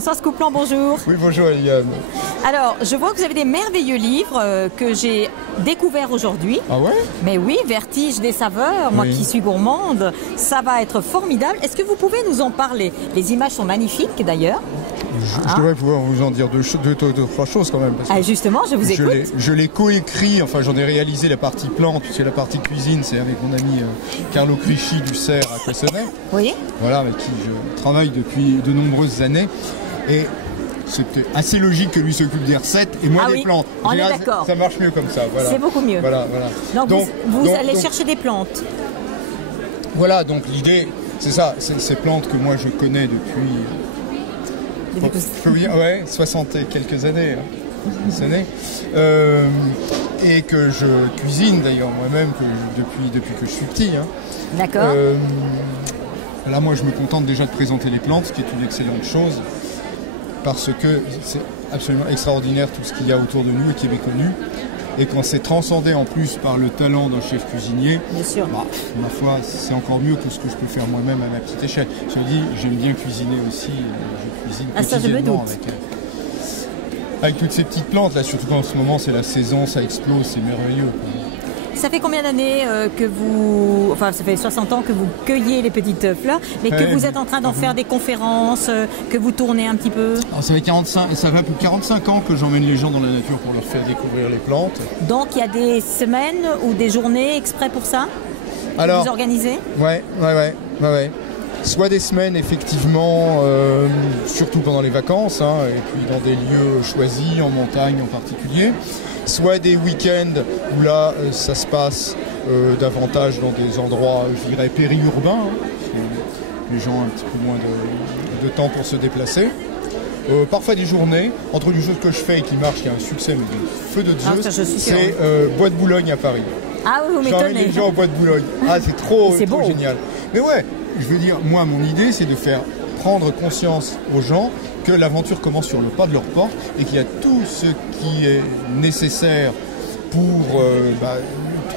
Françoise Couplan, bonjour. Oui, bonjour Eliane. Alors, je vois que vous avez des merveilleux livres que j'ai découverts aujourd'hui. Ah ouais? Mais oui, Vertige des saveurs, moi qui suis gourmande, ça va être formidable. Est-ce que vous pouvez nous en parler? Les images sont magnifiques d'ailleurs. Je devrais pouvoir vous en dire deux, trois choses quand même. Parce que justement, je vous écoute. Je l'ai coécrit, enfin j'en ai réalisé la partie plante, puisque la partie cuisine, c'est avec mon ami Carlo Crisci du Cerf à Cossonay. Oui. Voilà, avec qui je travaille depuis de nombreuses années. Et c'était assez logique que lui s'occupe des recettes et moi des plantes. On est d'accord. Ça marche mieux comme ça. Voilà. C'est beaucoup mieux. Voilà. Donc vous allez chercher des plantes. Voilà, donc l'idée, c'est ça, ces plantes que moi je connais depuis... je peux vous dire, 60 et quelques années. Et que je cuisine d'ailleurs moi-même depuis que je suis petit. D'accord. Là, moi, je me contente déjà de présenter les plantes, ce qui est une excellente chose, parce que c'est absolument extraordinaire tout ce qu'il y a autour de nous et qui est méconnu. Et quand c'est transcendé en plus par le talent d'un chef cuisinier, bien sûr. Ma foi, c'est encore mieux que ce que je peux faire moi-même à ma petite échelle. Je me dis, j'aime bien cuisiner aussi, je cuisine quotidiennement avec toutes ces petites plantes, là, surtout qu'en ce moment c'est la saison, ça explose, c'est merveilleux. Ça fait combien d'années que vous... Enfin, ça fait 60 ans que vous cueillez les petites fleurs, mais que vous êtes en train d'en faire des conférences, que vous tournez un petit peu? Alors, ça fait plus de 45 ans que j'emmène les gens dans la nature pour leur faire découvrir les plantes. Donc, il y a des semaines ou des journées exprès pour ça? Alors, vous organisez? Ouais. Soit des semaines, effectivement, surtout pendant les vacances, et puis dans des lieux choisis, en montagne en particulier. Soit des week-ends où là, ça se passe davantage dans des endroits, je dirais, périurbains. Les gens ont un petit peu moins de temps pour se déplacer. Parfois des journées, entre une chose que je fais et qui marche, qui a un succès, mais de feu de Dieu, c'est Bois de Boulogne à Paris. Ah oui, vous m'étonnez. Les gens au Bois de Boulogne. Ah, c'est trop génial. Mais ouais, je veux dire, moi, mon idée, c'est de faire prendre conscience aux gens que l'aventure commence sur le pas de leur porte et qu'il y a tout ce qui est nécessaire pour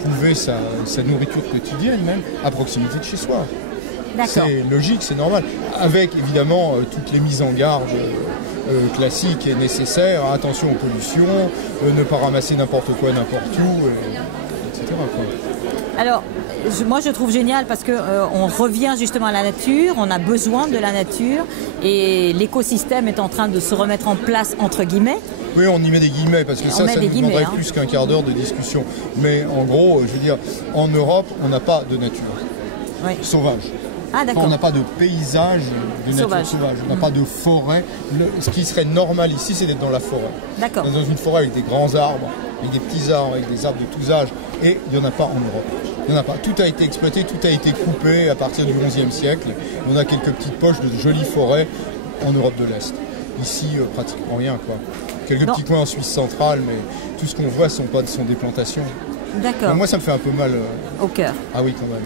trouver sa nourriture quotidienne, même à proximité de chez soi. C'est logique, c'est normal. Avec évidemment toutes les mises en garde classiques et nécessaires. Attention aux pollutions, ne pas ramasser n'importe quoi, n'importe où, etc. Alors, moi je trouve génial parce qu'on revient justement à la nature, on a besoin de la nature et l'écosystème est en train de se remettre en place entre guillemets. Oui, on y met des guillemets parce que ça nous demanderait plus qu'un quart d'heure de discussion. Mais en gros, je veux dire, en Europe, on n'a pas de nature sauvage. Ah, d'accord. On n'a pas de paysage de nature sauvage. On n'a pas de forêt. Ce qui serait normal ici, c'est d'être dans la forêt. D'accord. Dans une forêt avec des grands arbres, avec des petits arbres, avec des arbres de tous âges. Et il n'y en a pas en Europe. Il n'y en a pas. Tout a été exploité, tout a été coupé à partir du XIe siècle. On a quelques petites poches de jolies forêts en Europe de l'Est. Ici, pratiquement rien, quoi. Quelques petits coins en Suisse centrale, mais tout ce qu'on voit sont des plantations. D'accord. Donc moi, ça me fait un peu mal au cœur. Ah oui, quand même.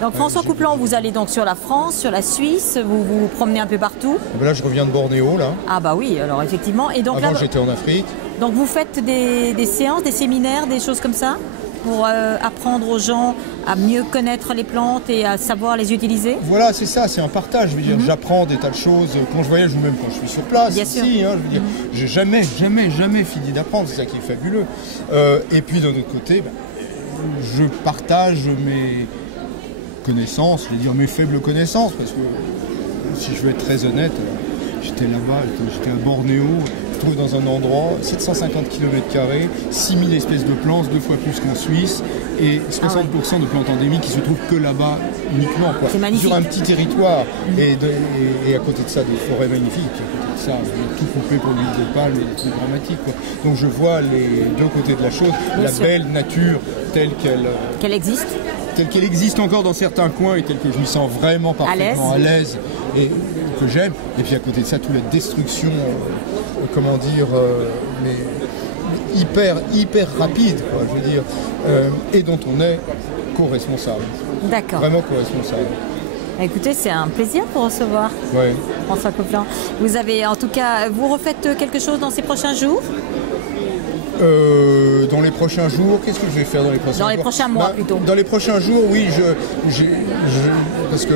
Donc François Couplan, vous allez donc sur la France, sur la Suisse, vous vous promenez un peu partout. Là, je reviens de Bornéo, là. Ah bah oui, alors effectivement. Et donc avant, j'étais en Afrique. Donc vous faites des séances, des séminaires, des choses comme ça pour apprendre aux gens à mieux connaître les plantes et à savoir les utiliser? Voilà, c'est ça, c'est un partage. Je veux dire, j'apprends des tas de choses quand je voyage ou même quand je suis sur place. Bien sûr. Je veux dire, j'ai jamais fini d'apprendre, c'est ça qui est fabuleux. Et puis d'un autre côté, je partage mes connaissances, je vais dire mes faibles connaissances, parce que si je veux être très honnête, j'étais là-bas, j'étais à Bornéo. Je trouve dans un endroit 750 km², 6000 espèces de plantes, 2 fois plus qu'en Suisse, et 60% de plantes endémiques qui se trouvent que là-bas uniquement. C'est magnifique. Sur un petit territoire, et à côté de ça, des forêts magnifiques, à côté de ça, tout coupé pour l'huile de palme, et des trucs dramatiques. Donc je vois les deux côtés de la chose, la belle nature telle qu'elle existe. Telle qu'elle existe encore dans certains coins et telle que je me sens vraiment parfaitement à l'aise et que j'aime. Et puis à côté de ça, toute la destruction, mais hyper rapide, quoi, je veux dire, et dont on est co-responsable. D'accord. Vraiment co-responsable. Écoutez, c'est un plaisir pour recevoir François Couplan. Vous avez, en tout cas, vous refaites quelque chose dans ces prochains jours? Dans les prochains jours, qu'est-ce que je vais faire dans les prochains jours? Dans les prochains mois plutôt. Dans les prochains jours, oui, parce que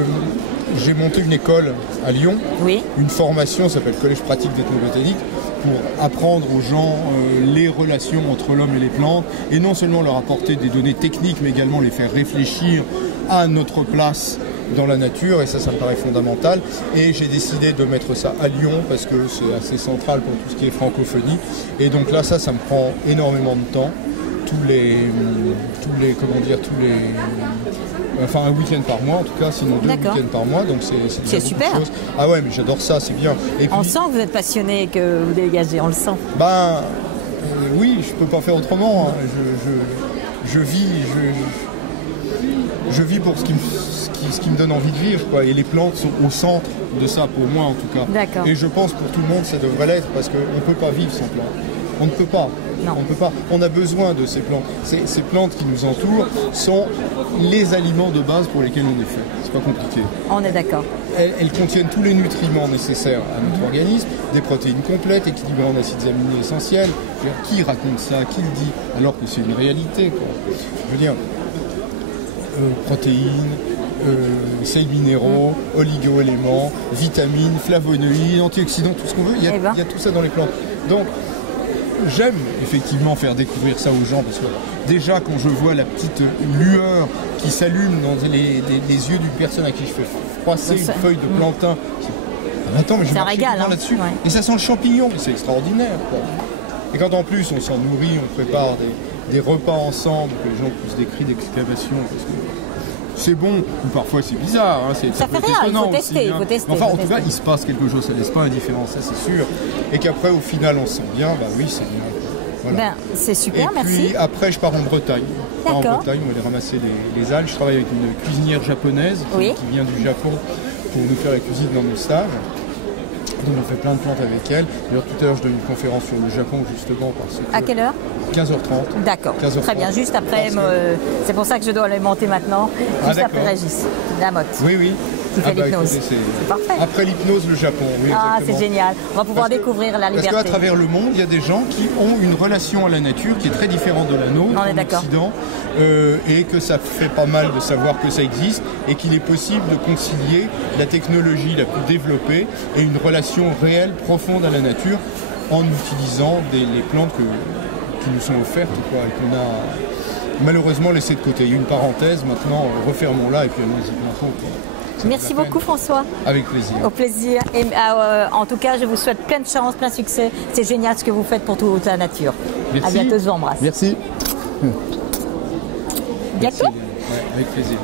j'ai monté une école à Lyon, oui. Une formation s'appelle Collège pratique d'ethnobotanique, pour apprendre aux gens les relations entre l'homme et les plantes, et non seulement leur apporter des données techniques, mais également les faire réfléchir à notre place dans la nature, et ça me paraît fondamental. Et j'ai décidé de mettre ça à Lyon parce que c'est assez central pour tout ce qui est francophonie. Et donc là, ça me prend énormément de temps. Enfin, un week-end par mois en tout cas, sinon 2 week-ends par mois, donc c'est super. Ah ouais, mais j'adore ça, c'est bien. Et puis, on sent que vous êtes passionné, que vous dégagez, on le sent. Oui, je peux pas faire autrement. Hein. Je vis pour ce qui me donne envie de vivre, quoi. Et les plantes sont au centre de ça, pour moi en tout cas. D'accord. Et je pense pour tout le monde ça devrait l'être, parce qu'on ne peut pas vivre sans plantes. On ne peut pas. Non. On ne peut pas. On a besoin de ces plantes. Ces plantes qui nous entourent sont les aliments de base pour lesquels on est fait. C'est pas compliqué. On est d'accord. Elles contiennent tous les nutriments nécessaires à notre organisme, des protéines complètes, équilibrées en acides aminés essentiels. Qui raconte ça? Qui le dit? Alors que c'est une réalité, quoi. Je veux dire, protéines, sels minéraux, oligo-éléments, vitamines, flavonoïdes, antioxydants, tout ce qu'on veut. Il y a tout ça dans les plantes. Donc, j'aime effectivement faire découvrir ça aux gens, parce que déjà quand je vois la petite lueur qui s'allume dans les yeux d'une personne à qui je fais froisser une feuille de plantain, attends, mais je marche là-dessus, et ça sent le champignon, c'est extraordinaire, quoi. Et quand en plus on s'en nourrit, on prépare des repas ensemble, que les gens poussent des cris d'exclamation, parce que c'est bon, ou parfois c'est bizarre, hein, ça fait rien, il faut tester, Enfin, en tout cas, il se passe quelque chose, ça laisse pas indifférent, ça c'est sûr. Et qu'après, au final, on se sent bien, oui, c'est bien. Voilà. C'est super, merci. Et puis après, je pars en Bretagne. D'accord. En Bretagne, on va aller ramasser les algues. Je travaille avec une cuisinière japonaise qui vient du Japon pour nous faire la cuisine dans nos stages. Donc on fait plein de plantes avec elle. D'ailleurs, tout à l'heure, je donne une conférence sur le Japon, justement, parce que... À quelle heure? 15h30. D'accord, très bien, juste après, c'est pour ça que je dois les monter maintenant, juste après Régis Lamotte. Oui. Qui fait l'hypnose. C'est parfait. Après l'hypnose, le Japon, oui. Ah, c'est génial. On va pouvoir découvrir la liberté. Parce qu'à travers le monde, il y a des gens qui ont une relation à la nature qui est très différente de la nôtre en Occident, et que ça fait pas mal de savoir que ça existe et qu'il est possible de concilier la technologie la plus développée et une relation réelle, profonde à la nature en utilisant les plantes qui nous sont offertes, quoi, et qu'on a malheureusement laissé de côté. Il y a une parenthèse, maintenant refermons-la et puis allons-y bientôt. Merci beaucoup François. Avec plaisir. Au plaisir. Et en tout cas, je vous souhaite plein de chance, plein de succès. C'est génial ce que vous faites pour toute la nature. Merci. À bientôt, je vous embrasse. Merci. Bientôt. Merci. Ouais, avec plaisir.